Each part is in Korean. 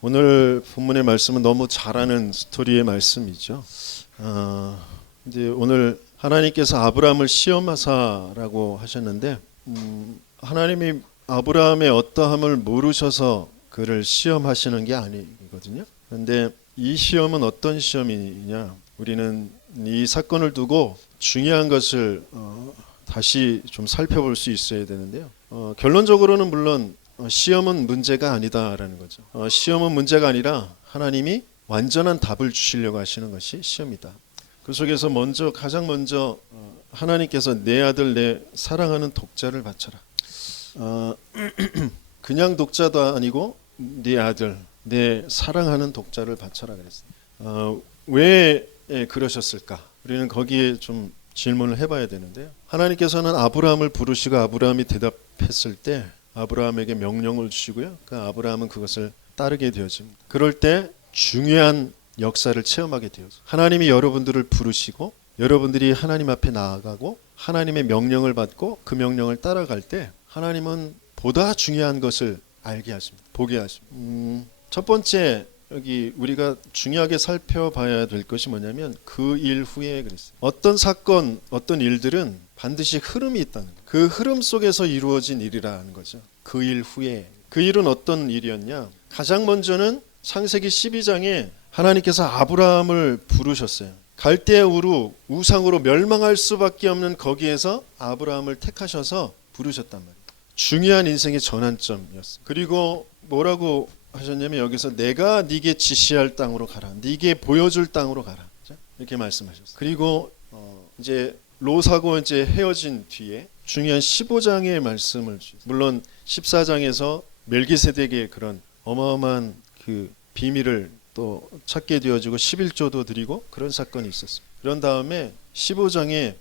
오늘 본문의 말씀은 너무 잘 아는 스토리의 말씀이죠. 이제 오늘 하나님께서 아브라함을 시험하사라고 하셨는데, 하나님이 아브라함의 어떠함을 모르셔서 그를 시험하시는 게 아니거든요. 그런데 이 시험은 어떤 시험이냐? 우리는 이 사건을 두고 중요한 것을 다시 좀 살펴볼 수 있어야 되는데요. 결론적으로는 물론 시험은 문제가 아니다라는 거죠. 시험은 문제가 아니라 하나님이 완전한 답을 주시려고 하시는 것이 시험이다. 그 속에서 가장 먼저 하나님께서 내 아들 내 사랑하는 독자를 바쳐라. 그냥 독자도 아니고 네 아들 내 사랑하는 독자를 바쳐라 그랬어요. 왜 그러셨을까? 우리는 거기에 좀 질문을 해봐야 되는데요. 하나님께서는 아브라함을 부르시고 아브라함이 대답했을 때 아브라함에게 명령을 주시고요. 아브라함은 그것을 따르게 되어집니다. 그럴 때 중요한 역사를 체험하게 되어져. 하나님이 여러분들을 부르시고 여러분들이 하나님 앞에 나아가고 하나님의 명령을 받고 그 명령을 따라갈 때 하나님은 보다 중요한 것을 알게 하십니다. 보게 하십니다. 첫 번째 여기 우리가 중요하게 살펴봐야 될 것이 뭐냐면 그 일 후에 그랬어요. 어떤 사건, 어떤 일들은 반드시 흐름이 있다는 거예요. 그 흐름 속에서 이루어진 일이라는 거죠. 그 일 후에. 그 일은 어떤 일이었냐? 가장 먼저는 창세기 12장에 하나님께서 아브라함을 부르셨어요. 갈대아 우루 우상으로 멸망할 수밖에 없는 거기에서 아브라함을 택하셔서 부르셨단 말이에요. 중요한 인생의 전환점이었어요. 그리고 뭐라고 하셨냐면 여기서 내가 네게 지시할 땅으로 가라. 네게 보여줄 땅으로 가라. 이렇게 말씀하셨어요. 그리고 이제 롯하고 이제 헤어진 뒤에 중요한 15장의 말씀을 주셨어요. 물론 14장에서 멜기세덱의 그런 어마어마한 그 비밀을 또 찾게 되어지고 11조도 드리고 그런 사건이 있었어요. 그런 다음에 15장에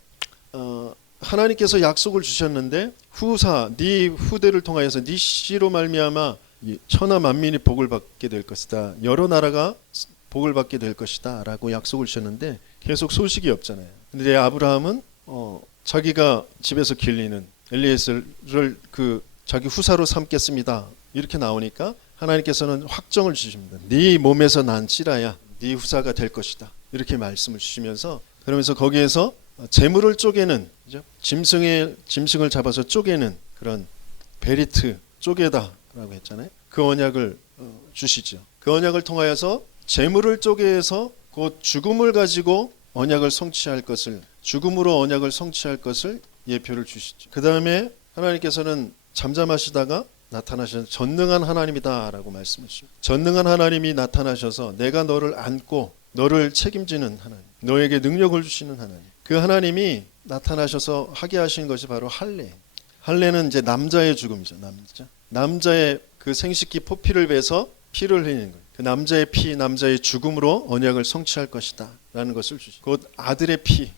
하나님께서 약속을 주셨는데 네 후대를 통하여서 네 씨로 말미암아 천하 만민이 복을 받게 될 것이다. 여러 나라가 복을 받게 될 것이다 라고 약속을 주셨는데 계속 소식이 없잖아요. 근데 아브라함은 자기가 집에서 길리는 엘리에셀을 자기 후사로 삼겠습니다. 이렇게 나오니까 하나님께서는 확정을 주십니다. 네 몸에서 난 씨라야 네 후사가 될 것이다. 이렇게 말씀을 주시면서 그러면서 거기에서 재물을 쪼개는 짐승을 잡아서 쪼개는 그런 베리트 쪼개다라고 했잖아요. 그 언약을 주시죠. 그 언약을 통하여서 재물을 쪼개서 곧 죽음을 가지고 언약을 성취할 것을 죽음으로 언약을 성취할 것을 예표를 주시죠. 그 다음에 하나님께서는 잠잠하시다가 나타나셔서 전능한 하나님이다라고 말씀하시죠. 전능한 하나님이 나타나셔서 내가 너를 안고 너를 책임지는 하나님, 너에게 능력을 주시는 하나님. 그 하나님이 나타나셔서 하게 하신 것이 바로 할례. 할례는 이제 남자의 죽음이죠. 남자의 그 생식기 포피를 베서 피를 흘리는 거예요. 그 남자의 피, 남자의 죽음으로 언약을 성취할 것이다 라는 것을 주시고 곧 아들의 피,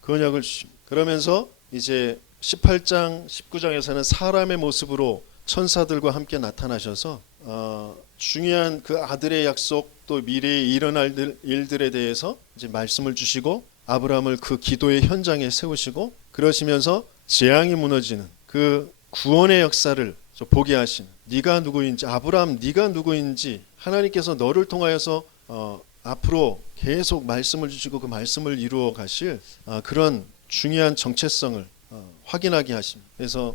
그 언약을 주십니다. 그러면서 이제 18장, 19장에서는 사람의 모습으로 천사들과 함께 나타나셔서 중요한 그 아들의 약속 또 미래에 일어날 일들에 대해서 이제 말씀을 주시고 아브라함을 그 기도의 현장에 세우시고 그러시면서 재앙이 무너지는 그 구원의 역사를 보게 하시는 네가 누구인지 아브라함 네가 누구인지 하나님께서 너를 통하여서 앞으로 계속 말씀을 주시고 그 말씀을 이루어 가실 그런 중요한 정체성을 확인하게 하십니다. 그래서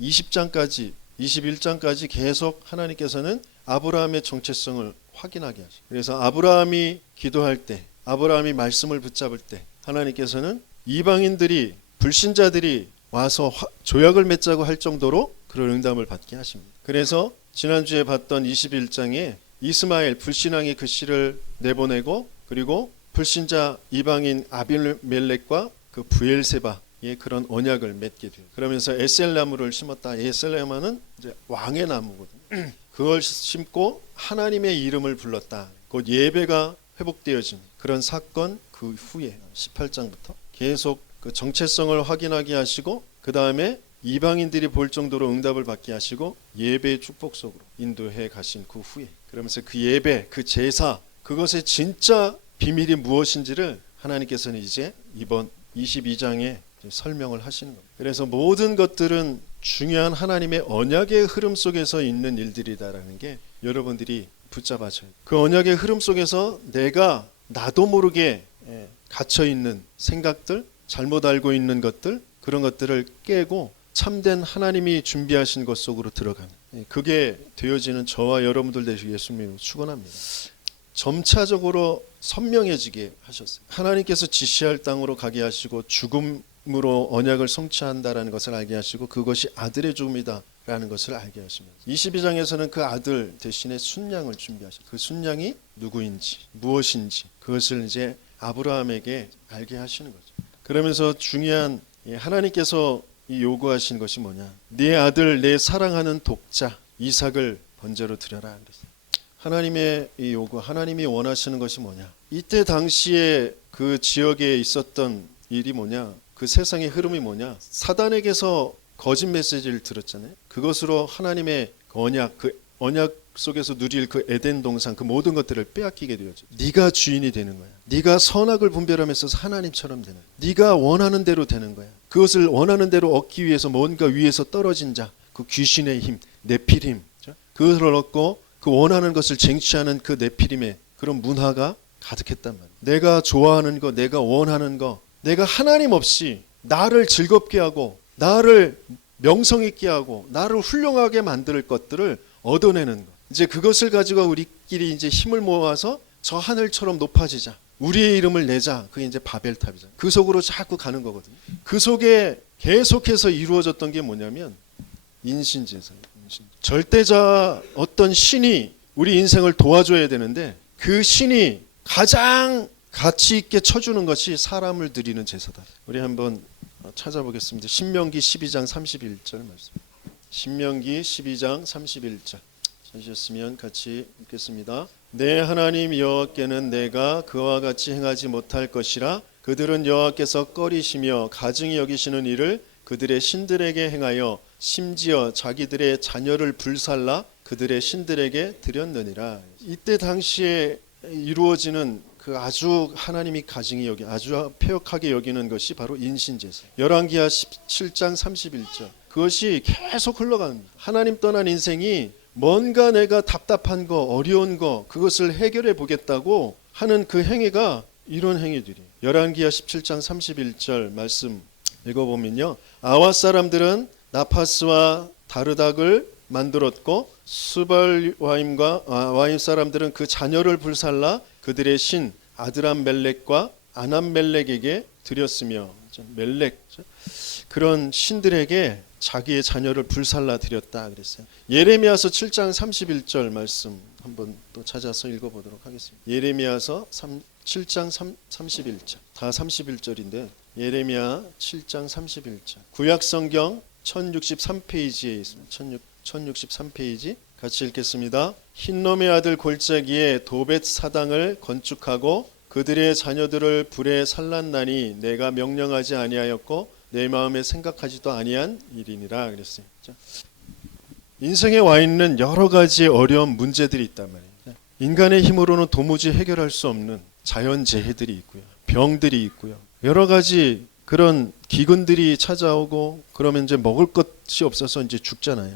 20장까지 21장까지 계속 하나님께서는 아브라함의 정체성을 확인하게 하십니다. 그래서 아브라함이 기도할 때 아브라함이 말씀을 붙잡을 때 하나님께서는 이방인들이 불신자들이 와서 조약을 맺자고 할 정도로 그런 응답을 받게 하십니다. 그래서 지난주에 봤던 21장에 이스마엘 불신앙의 그 씨를 내보내고 그리고 불신자 이방인 아비멜렉과 그 브엘세바의 그런 언약을 맺게 돼요. 그러면서 에셀나무를 심었다. 에셀나무는 이제 왕의 나무거든요. 그걸 심고 하나님의 이름을 불렀다. 곧 예배가 회복되어진 그런 사건 그 후에 18장부터 계속 그 정체성을 확인하게 하시고 그 다음에 이방인들이 볼 정도로 응답을 받게 하시고 예배의 축복 속으로 인도해 가신 그 후에 그러면서 그 예배, 그 제사 그것의 진짜 비밀이 무엇인지를 하나님께서는 이제 이번 22장에 설명을 하시는 겁니다. 그래서 모든 것들은 중요한 하나님의 언약의 흐름 속에서 있는 일들이다라는 게 여러분들이 붙잡아줘요. 그 언약의 흐름 속에서 내가 나도 모르게 갇혀 있는 생각들, 잘못 알고 있는 것들, 그런 것들을 깨고 참된 하나님이 준비하신 것 속으로 들어가는, 그게 되어지는 저와 여러분들 되시기 예수님으로 축원합니다. 점차적으로 선명해지게 하셨어요. 하나님께서 지시할 땅으로 가게 하시고 죽음으로 언약을 성취한다라는 것을 알게 하시고 그것이 아들의 죽음이다라는 것을 알게 하십니다. 22장에서는 그 아들 대신에 순양을 준비하셨어요. 그 순양이 누구인지 무엇인지 그것을 이제 아브라함에게 알게 하시는 거죠. 그러면서 중요한 하나님께서 이 요구하신 것이 뭐냐? 네 아들 내 사랑하는 독자 이삭을 번제로 드려라 그랬어요. 하나님의 이 요구, 하나님이 원하시는 것이 뭐냐? 이때 당시에 그 지역에 있었던 일이 뭐냐? 그 세상의 흐름이 뭐냐? 사단에게서 거짓 메시지를 들었잖아요. 그것으로 하나님의 언약, 그 언약 속에서 누릴 그 에덴 동산, 그 모든 것들을 빼앗기게 되었죠. 네가 주인이 되는 거야. 네가 선악을 분별하면서 하나님처럼 되는 거야. 네가 원하는 대로 되는 거야. 그것을 원하는 대로 얻기 위해서 뭔가 위에서 떨어진 자, 그 귀신의 힘, 네피림, 그것을 얻고 그 원하는 것을 쟁취하는 그 네피림의 그런 문화가 가득했단 말이에요. 내가 좋아하는 거, 내가 원하는 거, 내가 하나님 없이 나를 즐겁게 하고 나를 명성 있게 하고 나를 훌륭하게 만들 것들을 얻어내는 것. 이제 그것을 가지고 우리끼리 이제 힘을 모아서 저 하늘처럼 높아지자. 우리의 이름을 내자. 그게 이제 바벨탑이잖아요. 그 속으로 자꾸 가는 거거든요. 그 속에 계속해서 이루어졌던 게 뭐냐면 인신제사예요. 절대자 어떤 신이 우리 인생을 도와줘야 되는데 그 신이 가장 가치 있게 쳐주는 것이 사람을 드리는 제사다. 우리 한번 찾아보겠습니다. 신명기 12장 31절 말씀. 신명기 12장 31절. 찾으셨으면 같이 읽겠습니다. 내 하나님 여호와께는 내가 그와 같이 행하지 못할 것이라 그들은 여호와께서 꺼리시며 가증히 여기시는 일을 그들의 신들에게 행하여 심지어 자기들의 자녀를 불살라 그들의 신들에게 드렸느니라. 이때 당시에 이루어지는 그 아주 하나님이 가증히 여기 아주 폐역하게 여기는 것이 바로 인신제사. 열왕기하 17장 31절. 그것이 계속 흘러갑니다. 하나님 떠난 인생이 뭔가 내가 답답한 거, 어려운 거 그것을 해결해 보겠다고 하는 그 행위가 이런 행위들이에요. 열왕기하 17장 31절 말씀 읽어보면요. 아와 사람들은 나파스와 다르닥을 만들었고 수발 와임 사람들은 그 자녀를 불살라 그들의 신 아드람멜렉과 아남멜렉에게 드렸으며 멜렉 그런 신들에게 자기의 자녀를 불살라 드렸다 그랬어요. 예레미야서 7장 31절 말씀 한번 또 찾아서 읽어보도록 하겠습니다. 예레미야서 7장 31절 다 31절인데 예레미야 7장 31절 구약성경 1063페이지에 있습니다. 1063페이지 같이 읽겠습니다. 흰놈의 아들 골짜기에 도벳 사당을 건축하고 그들의 자녀들을 불에 살랐나니 내가 명령하지 아니하였고 내 마음에 생각하지도 아니한 일이니라 그랬어요. 인생에 와 있는 여러 가지 어려운 문제들이 있단 말이에요. 인간의 힘으로는 도무지 해결할 수 없는 자연재해들이 있고요. 병들이 있고요. 여러 가지 그런 기근들이 찾아오고 그러면 이제 먹을 것이 없어서 이제 죽잖아요.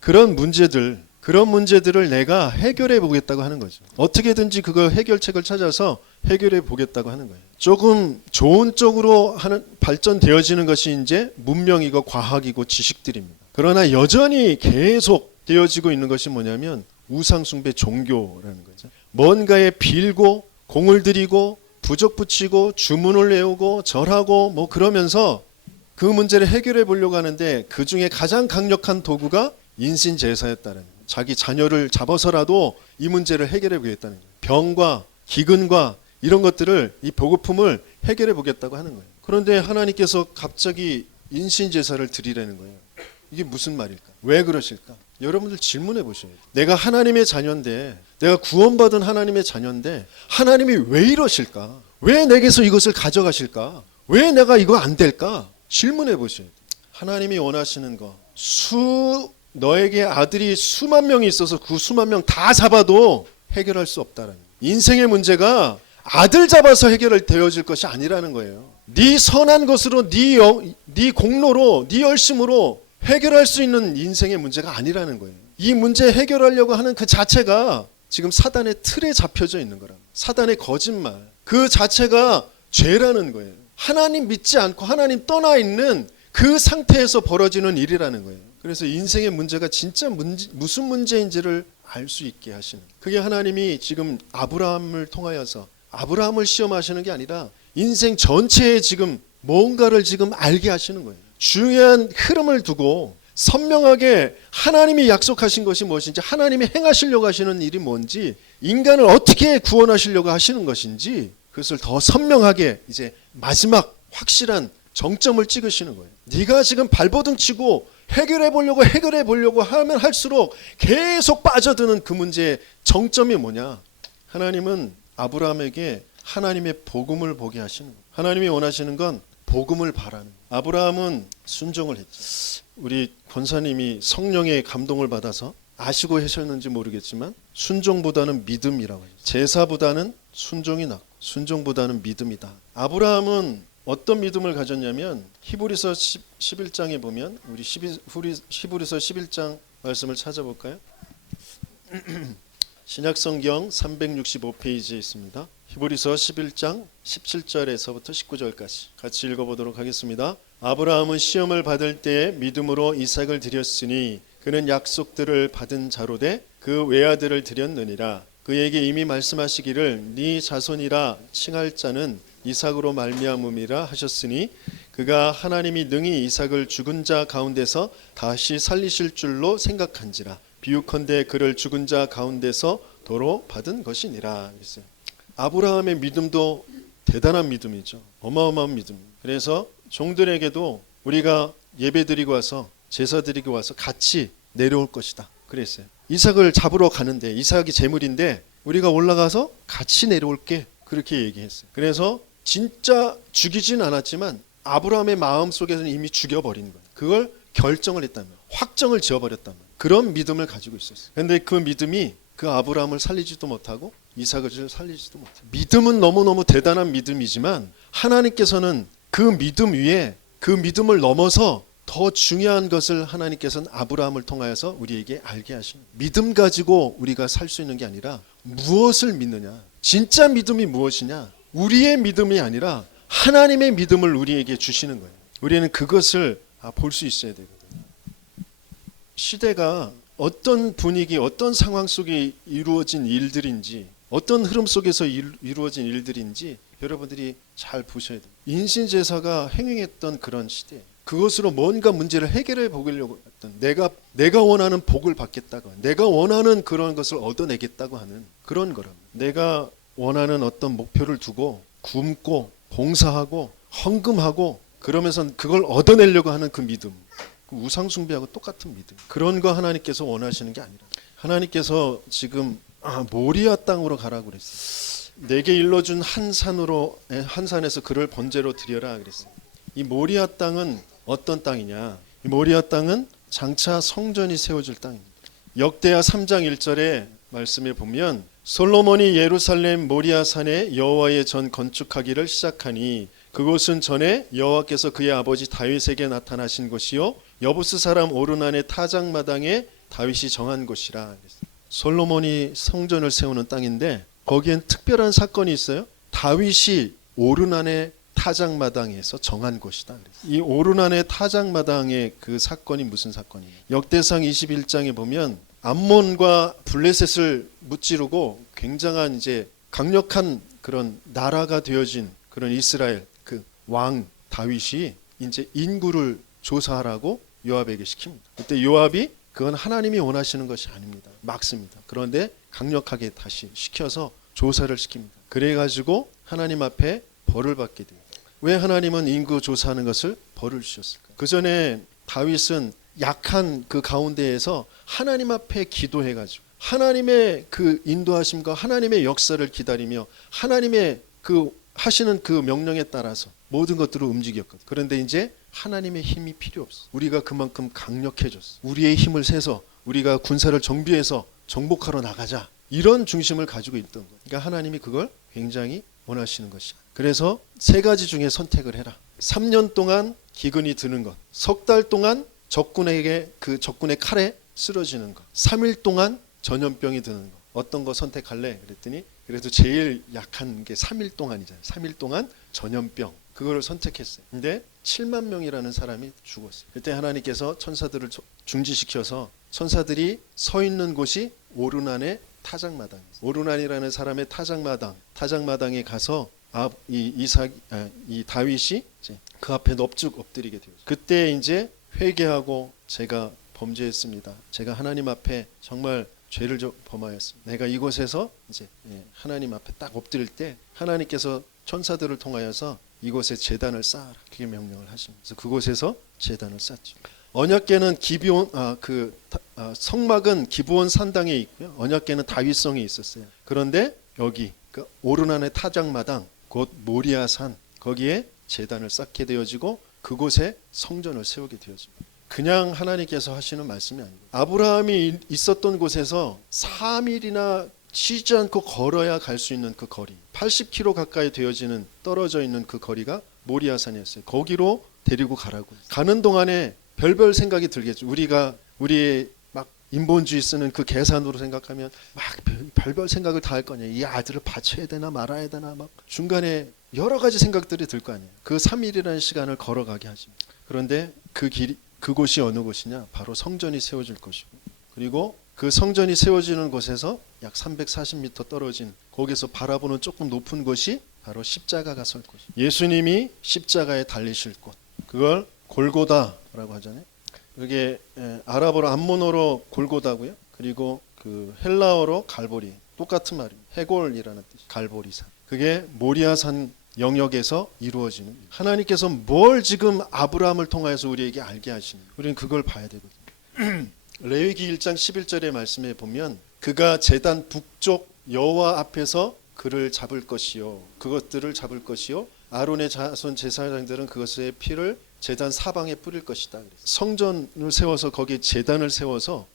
그런 문제들을 내가 해결해 보겠다고 하는 거죠. 어떻게든지 그거 해결책을 찾아서 해결해 보겠다고 하는 거예요. 조금 좋은 쪽으로 하는 발전되어지는 것이 이제 문명이고 과학이고 지식들입니다. 그러나 여전히 계속 되어지고 있는 것이 뭐냐면 우상숭배 종교라는 거죠. 뭔가에 빌고 공을 들이고 부적 붙이고 주문을 외우고 절하고 뭐 그러면서 그 문제를 해결해 보려고 하는데 그 중에 가장 강력한 도구가 인신제사였다는 거예요. 자기 자녀를 잡아서라도 이 문제를 해결해 보겠다는 거예요. 병과 기근과 이런 것들을 이 보급품을 해결해 보겠다고 하는 거예요. 그런데 하나님께서 갑자기 인신제사를 드리라는 거예요. 이게 무슨 말일까? 왜 그러실까? 여러분들 질문해 보셔야 돼요. 내가 하나님의 자녀인데 내가 구원받은 하나님의 자녀인데 하나님이 왜 이러실까? 왜 내게서 이것을 가져가실까? 왜 내가 이거 안 될까? 질문해 보셔야 돼요. 하나님이 원하시는 거 너에게 아들이 수만 명이 있어서 그 수만 명 다 잡아도 해결할 수 없다라는 거예요. 인생의 문제가 아들 잡아서 해결되어질 것이 아니라는 거예요. 네 선한 것으로 네 공로로 네 열심으로 해결할 수 있는 인생의 문제가 아니라는 거예요. 이 문제 해결하려고 하는 그 자체가 지금 사단의 틀에 잡혀져 있는 거라. 사단의 거짓말 그 자체가 죄라는 거예요. 하나님 믿지 않고 하나님 떠나 있는 그 상태에서 벌어지는 일이라는 거예요. 그래서 인생의 문제가 진짜 무슨 문제인지를 알 수 있게 하시는, 그게 하나님이 지금 아브라함을 통하여서 아브라함을 시험하시는 게 아니라 인생 전체에 지금 뭔가를 지금 알게 하시는 거예요. 중요한 흐름을 두고 선명하게 하나님이 약속하신 것이 무엇인지, 하나님이 행하시려고 하시는 일이 뭔지, 인간을 어떻게 구원하시려고 하시는 것인지, 그것을 더 선명하게 이제 마지막 확실한 정점을 찍으시는 거예요. 네가 지금 발버둥 치고 해결해 보려고 하면 할수록 계속 빠져드는 그 문제의 정점이 뭐냐? 하나님은 아브라함에게 하나님의 복음을 보게 하시는 거예요. 하나님이 원하시는 건 복음을 바라는 거예요. 아브라함은 순종을 했죠. 우리 권사님이 성령의 감동을 받아서 아시고 하셨는지 모르겠지만 순종보다는 믿음이라고 해요. 제사보다는 순종이 낫고 순종보다는 믿음이다. 아브라함은 어떤 믿음을 가졌냐면 히브리서 11장에 보면, 우리 히브리서 11장 말씀을 찾아볼까요? 신약성경 365페이지에 있습니다. 히브리서 11장 17절에서부터 19절까지 같이 읽어보도록 하겠습니다. 아브라함은 시험을 받을 때에 믿음으로 이삭을 드렸으니 그는 약속들을 받은 자로 돼 그 외아들을 드렸느니라. 그에게 이미 말씀하시기를 네 자손이라 칭할 자는 이삭으로 말미암음이라 하셨으니 그가 하나님이 능히 이삭을 죽은 자 가운데서 다시 살리실 줄로 생각한지라. 비유컨대 그를 죽은 자 가운데서 도로 받은 것이니라. 아브라함의 믿음도 대단한 믿음이죠. 어마어마한 믿음. 그래서 종들에게도 우리가 예배드리고 와서 제사 드리고 와서 같이 내려올 것이다 그랬어요. 이삭을 잡으러 가는데, 이삭이 제물인데 우리가 올라가서 같이 내려올게, 그렇게 얘기했어요. 그래서 진짜 죽이진 않았지만 아브라함의 마음속에서는 이미 죽여버린 거예요. 그걸 결정을 했다면, 확정을 지어버렸다면, 그런 믿음을 가지고 있었어요. 그런데 그 믿음이 그 아브라함을 살리지도 못하고 이삭을 살리지도 못해요. 믿음은 너무너무 대단한 믿음이지만 하나님께서는 그 믿음 위에, 그 믿음을 넘어서 더 중요한 것을 하나님께서는 아브라함을 통하여서 우리에게 알게 하시는, 믿음 가지고 우리가 살 수 있는 게 아니라 무엇을 믿느냐, 진짜 믿음이 무엇이냐, 우리의 믿음이 아니라 하나님의 믿음을 우리에게 주시는 거예요. 우리는 그것을 볼 수 있어야 되거든요. 시대가 어떤 분위기, 어떤 상황 속에 이루어진 일들인지, 어떤 흐름 속에서 이루어진 일들인지 여러분들이 잘 보셔야 돼요. 인신제사가 행행했던 그런 시대, 그것으로 뭔가 문제를 해결해 보려고 했던, 내가 원하는 복을 받겠다고, 내가 원하는 그런 것을 얻어내겠다고 하는 그런 거랍니다. 내가 원하는 어떤 목표를 두고 굶고 봉사하고 헌금하고 그러면서 그걸 얻어내려고 하는 그 믿음, 그 우상숭배하고 똑같은 믿음, 그런 거 하나님께서 원하시는 게 아니라, 하나님께서 지금 모리아 땅으로 가라고 그랬어요. 내게 일러준 한 산에서 그를 번제로 드려라 그랬어요. 이 모리아 땅은 어떤 땅이냐? 이 모리아 땅은 장차 성전이 세워질 땅입니다. 역대하 3장 1절에 말씀에 보면 솔로몬이 예루살렘 모리아 산에 여호와의 전 건축하기를 시작하니 그곳은 전에 여호와께서 그의 아버지 다윗에게 나타나신 곳이요 여부스 사람 오르난의 타작마당에 다윗이 정한 곳이라. 솔로몬이 성전을 세우는 땅인데 거기엔 특별한 사건이 있어요. 다윗이 오르난의 타작마당에서 정한 곳이다. 이 오르난의 타작마당의 그 사건이 무슨 사건이에요? 역대상 21장에 보면 암몬과 블레셋을 무찌르고 굉장한 이제 강력한 그런 나라가 되어진 그런 이스라엘 그 왕 다윗이 이제 인구를 조사하라고 요압에게 시킵니다. 그때 요압이 그건 하나님이 원하시는 것이 아닙니다. 막습니다. 그런데 강력하게 다시 시켜서 조사를 시킵니다. 그래가지고 하나님 앞에 벌을 받게 돼요. 왜 하나님은 인구 조사하는 것을 벌을 주셨을까? 그 전에 다윗은 약한 그 가운데에서 하나님 앞에 기도해가지고 하나님의 그 인도하심과 하나님의 역사를 기다리며 하나님의 그 하시는 그 명령에 따라서 모든 것들을 움직였거든. 그런데 이제 하나님의 힘이 필요 없어. 우리가 그만큼 강력해졌어. 우리의 힘을 세서 우리가 군사를 정비해서 정복하러 나가자. 이런 중심을 가지고 있던 거예요. 그러니까 하나님이 그걸 굉장히 원하시는 것이 그래서 세 가지 중에 선택을 해라. 3년 동안 기근이 드는 것, 석 달 동안 적군에게 그 적군의 칼에 쓰러지는 것, 3일 동안 전염병이 드는 것. 어떤 거 선택할래? 그랬더니 그래도 제일 약한 게 3일 동안이잖아요. 3일 동안 전염병. 그거를 선택했어요. 근데 7만 명이라는 사람이 죽었어요. 그때 하나님께서 천사들을 중지시켜서 천사들이 서 있는 곳이 오르난의 타작마당이었어요. 오르난이라는 사람의 타작마당에 가서 이 다윗이 이제 그 앞에 넙죽 엎드리게 되었어요. 그때 이제 회개하고 제가 범죄했습니다. 제가 하나님 앞에 정말 죄를 범하였습니다. 내가 이곳에서 이제 하나님 앞에 딱 엎드릴 때 하나님께서 천사들을 통하여서 이곳에 제단을 쌓아라. 그게 명령을 하십니다. 그래서 그곳에서 제단을 쌓죠. 언약궤는 성막은 기브온 산당에 있고요. 언약궤는 다윗성에 있었어요. 그런데 여기 그 오르난의 타작마당 곧 모리아산 거기에 제단을 쌓게 되어지고 그곳에 성전을 세우게 되어집니다. 그냥 하나님께서 하시는 말씀이 아니고 아브라함이 있었던 곳에서 3일이나 쉬지 않고 걸어야 갈 수 있는 그 거리 80km 가까이 되어지는 떨어져 있는 그 거리가 모리아산이었어요. 거기로 데리고 가라고. 가는 동안에 별별 생각이 들겠죠. 우리의 막 인본주의 쓰는 그 계산으로 생각하면 막 별별 생각을 다 할 거냐. 이 아들을 바쳐야 되나 말아야 되나 막 중간에 여러 가지 생각들이 들 거 아니에요. 그 3일이라는 시간을 걸어가게 하십니다. 그런데 그곳이 어느 곳이냐? 바로 성전이 세워질 것이고 그리고 그 성전이 세워지는 곳에서 약 340m 떨어진 거기서 바라보는 조금 높은 곳이 바로 십자가가 설 곳. 예수님이 십자가에 달리실 곳. 그걸 골고다라고 하잖아요. 그게 아랍어로 암모노로 골고다고요. 그리고 그 헬라어로 갈보리. 똑같은 말입니다. 해골이라는 뜻. 갈보리산. 그게 모리아산 영역에서 이루어지는 하나님께서 뭘 지금 아브라함을 통하여서 우리에게 알게 하시는지 우리는 그걸 봐야 되거든요. 레위기 1장 11절의 말씀에 보면 그가 제단 북쪽 여호와 앞에서 그를 잡을 것이요 그것들을 잡을 것이요 아론의 자손 제사장들은 그것의 피를 제단 사방에 뿌릴 것이다. 성전을 세워서 거기에 제단을 세워서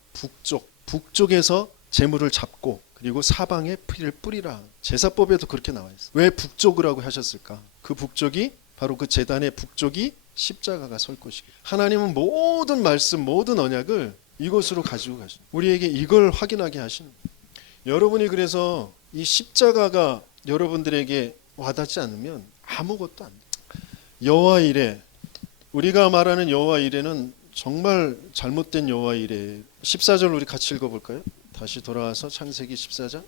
북쪽에서 제물을 잡고 그리고 사방에 피를 뿌리라. 제사법에도 그렇게 나와 있어요. 왜 북쪽이라고 하셨을까? 그 북쪽이 바로 그 제단의 북쪽이 십자가가 설 것이고 하나님은 모든 말씀 모든 언약을 이곳으로 가지고 가십니다. 우리에게 이걸 확인하게 하시는 거예요. 여러분이 그래서 이 십자가가 여러분들에게 와닿지 않으면 아무것도 안 돼요. 여호와 이레 우리가 말하는 여호와 이레는 정말 잘못된 여호와 이레 14절 우리 같이 읽어볼까요? 다시 돌아와서 창세기 22장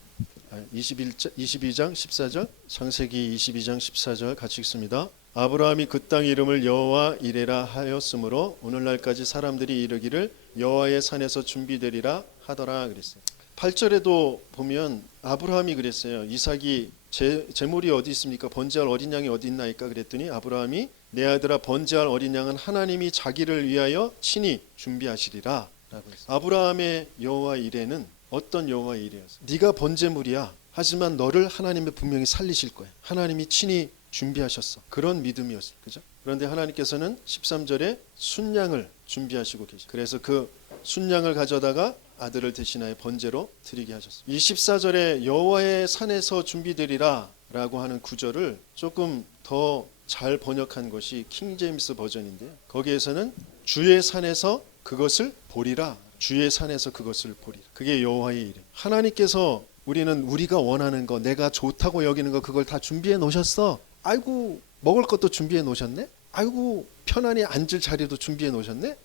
14절 창세기 22장 14절 같이 읽습니다. 아브라함이 그 땅 이름을 여호와 이레라 하였으므로 오늘날까지 사람들이 이르기를 여호와의 산에서 준비되리라 하더라 그랬어요. 8절에도 보면 아브라함이 그랬어요. 이삭이 제물이 어디 있습니까? 번제할 어린 양이 어디 있나이까 그랬더니 아브라함이 내 아들아 번제할 어린 양은 하나님이 자기를 위하여 친히 준비하시리라 라고 했어요. 아브라함의 여호와 이레는 어떤 여호와 이레였어요? 네가 번제물이야. 하지만 너를 하나님이 분명히 살리실 거야. 하나님이 친히 준비하셨어. 그런 믿음이었어요. 그죠? 그런데 하나님께서는 13절에 순양을 준비하시고 계셔. 그래서 그 순양을 가져다가 아들을 대신하여 번제로 드리게 하셨어요. 이 14절에 여호와의 산에서 준비되리라 라고 하는 구절을 조금 더 잘 번역한 것이 킹제임스 버전인데요. 거기에서는 주의 산에서 그것을 보리라. 주의 산에서 그것을 보리라. 그게 여호와의 이름. 하나님께서 우리가 원하는 거 내가 좋다고 여기는 거 그걸 다 준비해 놓으셨어. 아이고 먹을 것도 준비해 놓으셨네. 아이고 편안히 앉을 자리도 준비해 놓으셨네.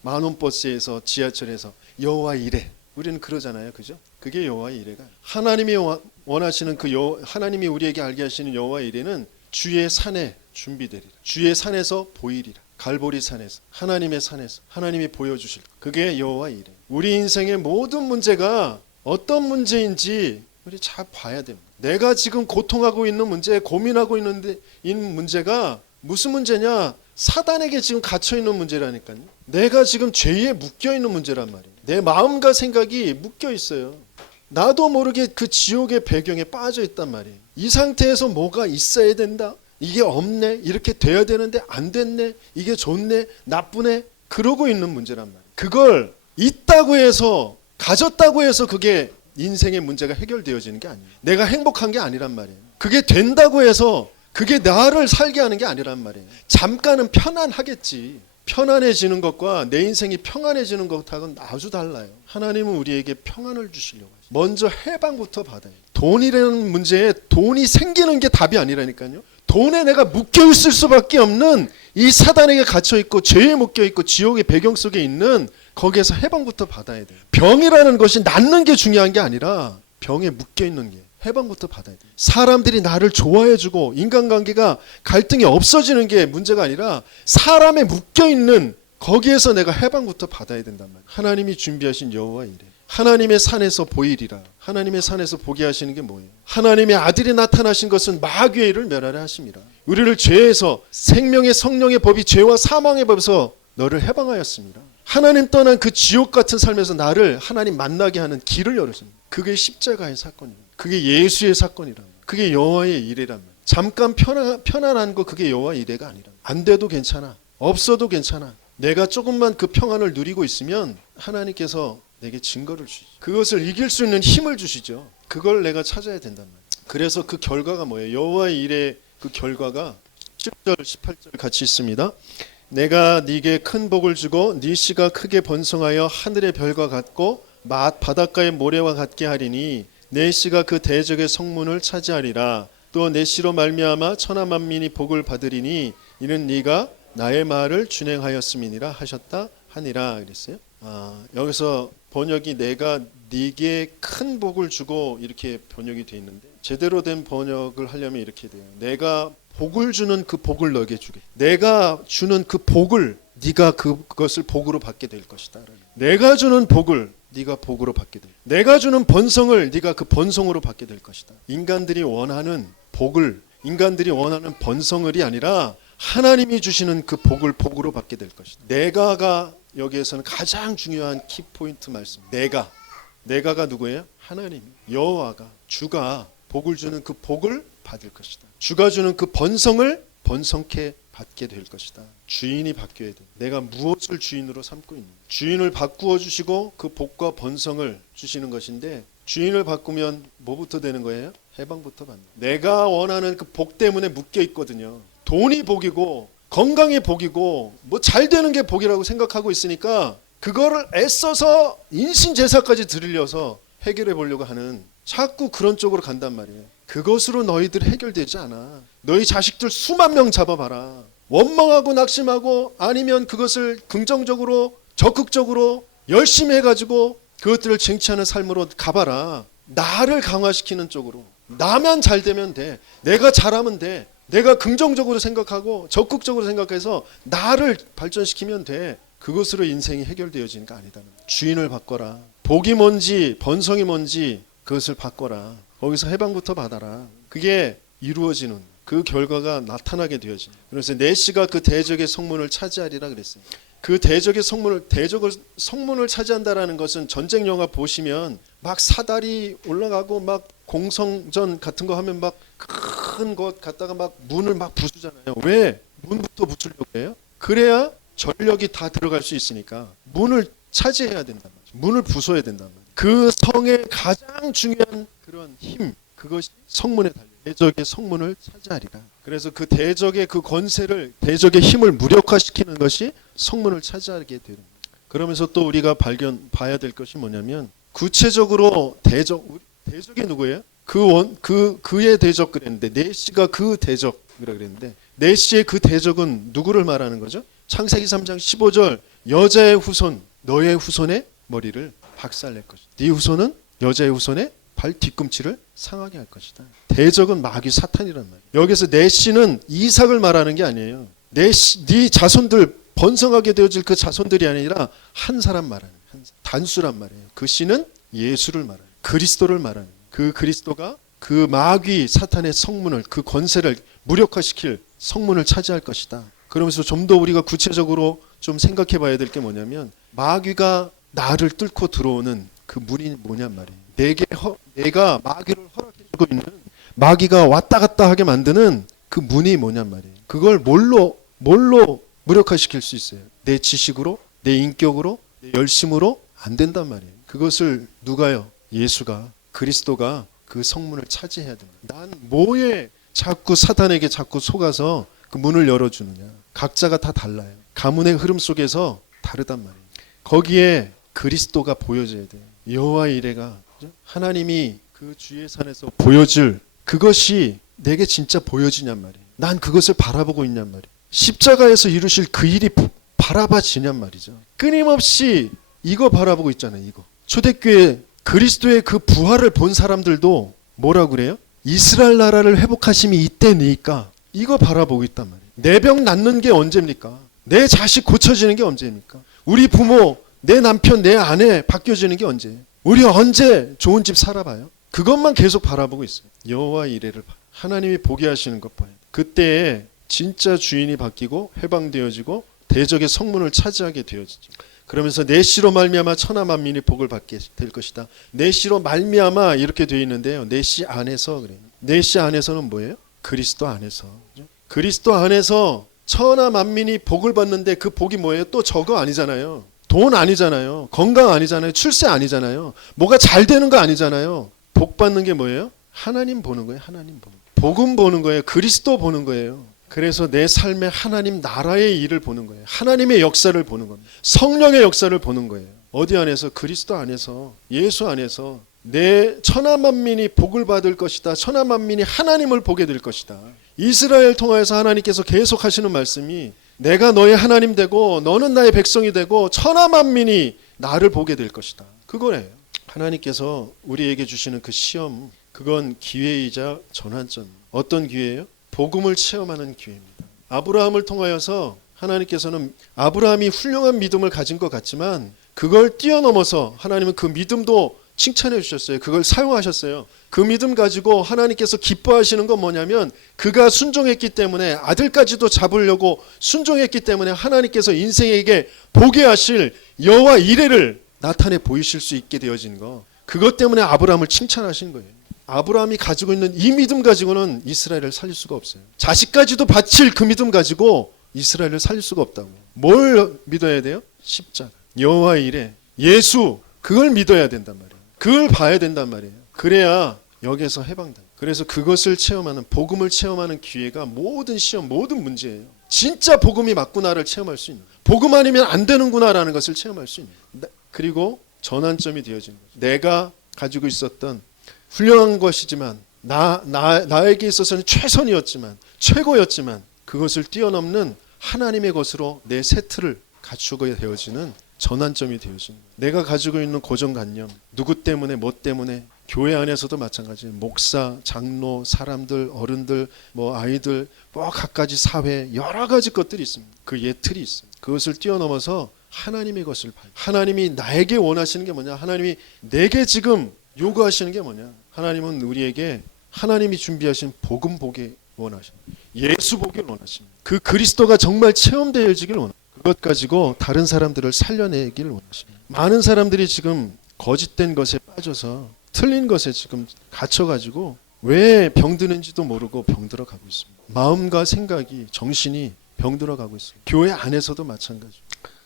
만원버스에서 지하철에서 여호와 이레. 우리는 그러잖아요. 그죠? 그게 여호와 이레가 하나님이 원하시는 하나님이 우리에게 알게 하시는 여호와 이레는 주의 산에 준비되리라. 주의 산에서 보이리라. 갈보리 산에서 하나님의 산에서 하나님이 보여주실 것. 그게 여호와 이레. 우리 인생의 모든 문제가 어떤 문제인지 우리 잘 봐야 됩니다. 내가 지금 고통하고 있는 문제, 고민하고 있는 문제가 무슨 문제냐? 사단에게 지금 갇혀 있는 문제라니까요. 내가 지금 죄에 묶여 있는 문제란 말이에요. 내 마음과 생각이 묶여 있어요. 나도 모르게 그 지옥의 배경에 빠져 있단 말이에요. 이 상태에서 뭐가 있어야 된다. 이게 없네. 이렇게 돼야 되는데 안 됐네. 이게 좋네. 나쁘네. 그러고 있는 문제란 말이에요. 그걸 있다고 해서 가졌다고 해서 그게 인생의 문제가 해결되어지는 게 아니에요. 내가 행복한 게 아니란 말이에요. 그게 된다고 해서 그게 나를 살게 하는 게 아니란 말이에요. 잠깐은 편안하겠지. 편안해지는 것과 내 인생이 평안해지는 것하고는 아주 달라요. 하나님은 우리에게 평안을 주시려고 하죠. 먼저 해방부터 받아요. 돈이라는 문제에 돈이 생기는 게 답이 아니라니까요. 돈에 내가 묶여 있을 수밖에 없는 이 사단에게 갇혀 있고 죄에 묶여 있고 지옥의 배경 속에 있는 거기에서 해방부터 받아야 돼요. 병이라는 것이 낫는 게 중요한 게 아니라 병에 묶여 있는 게 해방부터 받아야 돼요. 사람들이 나를 좋아해주고 인간관계가 갈등이 없어지는 게 문제가 아니라 사람에 묶여있는 거기에서 내가 해방부터 받아야 된단 말이에요. 하나님이 준비하신 여호와 이레, 하나님의 산에서 보이리라. 하나님의 산에서 보게 하시는 게 뭐예요? 하나님의 아들이 나타나신 것은 마귀의 일을 멸하려 하심이라. 우리를 죄에서, 생명의 성령의 법이 죄와 사망의 법에서 너를 해방하였습니다. 하나님 떠난 그 지옥 같은 삶에서 나를 하나님 만나게 하는 길을 열어줍니다. 그게 십자가의 사건이에요. 그게 예수의 사건이란 말이에요. 그게 여호와의 이레란 말이에요. 잠깐 편안한 거, 그게 여호와의 이레가 아니라. 안 돼도 괜찮아, 없어도 괜찮아. 내가 조금만 그 평안을 누리고 있으면 하나님께서 내게 증거를 주시죠. 그것을 이길 수 있는 힘을 주시죠. 그걸 내가 찾아야 된단 말이에요. 그래서 그 결과가 뭐예요? 여호와의 일의 그 결과가 10절 18절 같이 있습니다. 내가 네게 큰 복을 주고 네 씨가 크게 번성하여 하늘의 별과 같고 바닷가의 모래와 같게 하리니 내 씨가 그 대적의 성문을 차지하리라. 또 내 씨로 말미암아 천하 만민이 복을 받으리니 이는 네가 나의 말을 준행하였음이니라 하셨다 하니라 그랬어요. 여기서 번역이 내가 네게 큰 복을 주고 이렇게 번역이 되어 있는데, 제대로 된 번역을 하려면 이렇게 돼요. 내가 복을 주는 그 복을 너에게 주게. 내가 주는 그 복을 네가 그것을 복으로 받게 될 것이다. 내가 주는 복을 네가 복으로 받게 될. 내가 주는 번성을 네가 그 번성으로 받게 될 것이다. 인간들이 원하는 복을, 인간들이 원하는 번성을이 아니라 하나님이 주시는 그 복을 복으로 받게 될 것이다. 내가가 여기에서는 가장 중요한 키포인트 말씀. 내가가 누구예요? 하나님, 여호와가, 주가 복을 주는 그 복을 받을 것이다. 주가 주는 그 번성을 번성케 받게 될 것이다. 주인이 바뀌어야 돼. 내가 무엇을 주인으로 삼고 있는, 주인을 바꾸어 주시고 그 복과 번성을 주시는 것인데, 주인을 바꾸면 뭐부터 되는 거예요? 해방부터 받는. 내가 원하는 그 복 때문에 묶여 있거든요. 돈이 복이고 건강이 복이고 뭐 잘 되는 게 복이라고 생각하고 있으니까 그거를 애써서 인신 제사까지 드리려서 해결해 보려고 하는, 자꾸 그런 쪽으로 간단 말이에요. 그것으로 너희들 해결되지 않아. 너희 자식들 수만 명 잡아봐라. 원망하고 낙심하고 아니면 그것을 긍정적으로 적극적으로 열심히 해가지고 그것들을 쟁취하는 삶으로 가봐라. 나를 강화시키는 쪽으로. 나만 잘 되면 돼. 내가 잘하면 돼. 내가 긍정적으로 생각하고 적극적으로 생각해서 나를 발전시키면 돼. 그것으로 인생이 해결되어지는 거 아니다. 주인을 바꿔라. 복이 뭔지 번성이 뭔지 그것을 바꿔라. 거기서 해방부터 받아라. 그게 이루어지는, 그 결과가 나타나게 되어지는. 그래서 내 씨가 그 대적의 성문을 차지하리라 그랬어요. 그 대적의 성문을 차지한다라는 것은 전쟁 영화 보시면 막 사다리 올라가고 막 공성전 같은 거 하면 막 큰 것 갖다가 막 문을 막 부수잖아요. 왜? 문부터 부수려고 해요? 그래야 전력이 다 들어갈 수 있으니까 문을 차지해야 된단 말이죠. 문을 부숴야 된단 말이죠. 그 성의 가장 중요한 그런 힘, 그것이 성문에 달려. 대적의 성문을 차지하리라. 그래서 그 대적의 그 권세를, 대적의 힘을 무력화시키는 것이 성문을 차지하게 되는 거예요. 그러면서 또 우리가 봐야 될 것이 뭐냐면, 구체적으로 대적이 누구예요? 그의 대적 그랬는데, 내시가 그 대적이라 그랬는데, 내시의 그 대적은 누구를 말하는 거죠? 창세기 3장 15절, 여자의 후손, 너의 후손의 머리를 박살낼 것이다. 네 후손은 여자의 후손의 발 뒤꿈치를 상하게 할 것이다. 대적은 마귀 사탄이란 말이에요. 여기서 내 씨는 이삭을 말하는 게 아니에요. 네 자손들, 번성하게 되어질 그 자손들이 아니라 한 사람 말하는, 단수란 말이에요. 그 씨는 예수를 말하는, 그리스도를 말하는, 그 그리스도가 그 마귀 사탄의 성문을, 그 권세를 무력화시킬 성문을 차지할 것이다. 그러면서 좀 더 우리가 구체적으로 좀 생각해 봐야 될 게 뭐냐면, 마귀가 나를 뚫고 들어오는 그 문이 뭐냔 말이에요. 내가 마귀를 허락해주고 있는, 마귀가 왔다 갔다 하게 만드는 그 문이 뭐냔 말이에요. 그걸 뭘로 무력화시킬 수 있어요? 내 지식으로, 내 인격으로, 내 열심으로 안 된단 말이에요. 그것을 누가요? 예수가, 그리스도가 그 성문을 차지해야 됩니다. 난 뭐에 자꾸 사탄에게 자꾸 속아서 그 문을 열어주느냐. 각자가 다 달라요. 가문의 흐름 속에서 다르단 말이에요. 거기에 그리스도가 보여져야 돼요. 여호와 이레가 하나님이 그 주의 산에서 보여줄 그것이 내게 진짜 보여지냔 말이에요. 난 그것을 바라보고 있냔 말이에요. 십자가에서 이루실 그 일이 바라봐지냔 말이죠. 끊임없이 이거 바라보고 있잖아요. 이거. 초대교회 그리스도의 그 부활을 본 사람들도 뭐라고 그래요? 이스라엘 나라를 회복하심이 이때니까 이거 바라보고 있단 말이에요. 내 병 낫는 게 언제입니까? 내 자식 고쳐지는 게 언제입니까? 우리 부모, 내 남편, 내 아내 바뀌어지는 게 언제예요? 우리 언제 좋은 집 살아봐요? 그것만 계속 바라보고 있어요. 여호와 이레를 봐. 하나님이 보게 하시는 것 봐요. 그때에 진짜 주인이 바뀌고 해방되어지고 대적의 성문을 차지하게 되어지죠. 그러면서 내 씨로 말미암아 천하 만민이 복을 받게 될 것이다. 내 씨로 말미암아 이렇게 되어 있는데요. 내 씨 안에서 그래요. 내 씨 안에서는 뭐예요? 그리스도 안에서. 그죠? 그리스도 안에서 천하 만민이 복을 받는데 그 복이 뭐예요? 또 저거 아니잖아요. 돈 아니잖아요. 건강 아니잖아요. 출세 아니잖아요. 뭐가 잘 되는 거 아니잖아요. 복 받는 게 뭐예요? 하나님 보는 거예요. 하나님 보는 거예요. 복음 보는 거예요. 그리스도 보는 거예요. 그래서 내 삶에 하나님 나라의 일을 보는 거예요. 하나님의 역사를 보는 겁니다. 성령의 역사를 보는 거예요. 어디 안에서? 그리스도 안에서, 예수 안에서 내 천하 만민이 복을 받을 것이다. 천하 만민이 하나님을 보게 될 것이다. 이스라엘 통하여서 하나님께서 계속 하시는 말씀이 내가 너의 하나님 되고 너는 나의 백성이 되고 천하 만민이 나를 보게 될 것이다. 그거예요. 하나님께서 우리에게 주시는 그 시험, 그건 기회이자 전환점. 어떤 기회예요? 복음을 체험하는 기회입니다. 아브라함을 통하여서 하나님께서는 아브라함이 훌륭한 믿음을 가진 것 같지만 그걸 뛰어넘어서 하나님은 그 믿음도 칭찬해 주셨어요. 그걸 사용하셨어요. 그 믿음 가지고 하나님께서 기뻐하시는 건 뭐냐면 그가 순종했기 때문에 아들까지도 잡으려고 순종했기 때문에 하나님께서 인생에게 보게 하실 여호와 이레를 나타내 보이실 수 있게 되어진 거. 그것 때문에 아브라함을 칭찬하신 거예요. 아브라함이 가지고 있는 이 믿음 가지고는 이스라엘을 살릴 수가 없어요. 자식까지도 바칠 그 믿음 가지고 이스라엘을 살릴 수가 없다고. 뭘 믿어야 돼요? 십자가, 여호와 이레, 예수, 그걸 믿어야 된단 말이에요. 그걸 봐야 된단 말이에요. 그래야 여기에서 해방된다. 그래서 그것을 체험하는, 복음을 체험하는 기회가 모든 시험, 모든 문제예요. 진짜 복음이 맞구나를 체험할 수 있는, 복음 아니면 안 되는구나라는 것을 체험할 수 있는, 그리고 전환점이 되어지는 거죠. 내가 가지고 있었던 훌륭한 것이지만 나에게 있어서는 최선이었지만 최고였지만 그것을 뛰어넘는 하나님의 것으로 내 세트를 갖추게 되어지는 전환점이 되어지는 거예요. 내가 가지고 있는 고정관념, 누구 때문에 뭐 때문에, 교회 안에서도 마찬가지예요. 목사, 장로, 사람들, 어른들, 뭐 아이들, 뭐 갖가지 사회, 여러 가지 것들이 있습니다. 그 예틀이 있어요. 그것을 뛰어넘어서 하나님의 것을 봐요. 하나님이 나에게 원하시는 게 뭐냐, 하나님이 내게 지금 요구하시는 게 뭐냐. 하나님은 우리에게 하나님이 준비하신 복음 보게 원하십니다. 예수 보기를 원하십니다. 그 그리스도가 정말 체험되어지길 원합니다. 그것 가지고 다른 사람들을 살려내기를 원하십니다. 많은 사람들이 지금 거짓된 것에 빠져서 틀린 것에 지금 갇혀가지고 왜 병드는지도 모르고 병들어 가고 있습니다. 마음과 생각이, 정신이 병들어 가고 있습니다. 교회 안에서도 마찬가지입니다.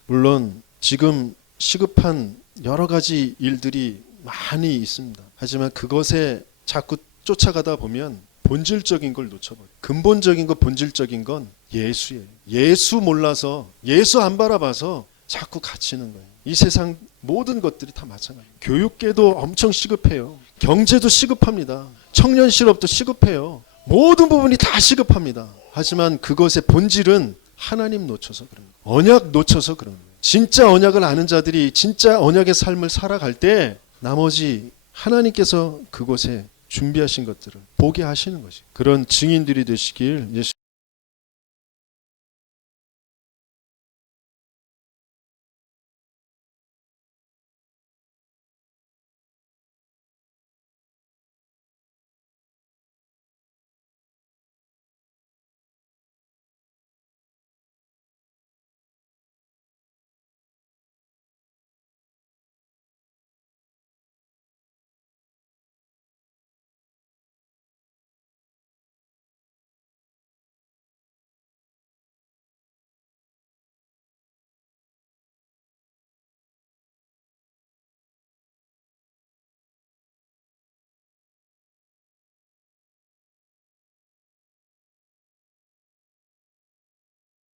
물론 지금 시급한 여러 가지 일들이 많이 있습니다. 하지만 그것에 자꾸 쫓아가다 보면 본질적인 걸 놓쳐버려요. 근본적인 것, 본질적인 건 예수예요. 예수 몰라서, 예수 안 바라봐서 자꾸 갇히는 거예요. 이 세상 모든 것들이 다 마찬가지예요. 교육계도 엄청 시급해요. 경제도 시급합니다. 청년 실업도 시급해요. 모든 부분이 다 시급합니다. 하지만 그것의 본질은 하나님 놓쳐서 그런 거예요. 언약 놓쳐서 그런 거예요. 진짜 언약을 아는 자들이 진짜 언약의 삶을 살아갈 때 나머지 하나님께서 그곳에 준비하신 것들을 보게 하시는 것이, 그런 증인들이 되시길 예수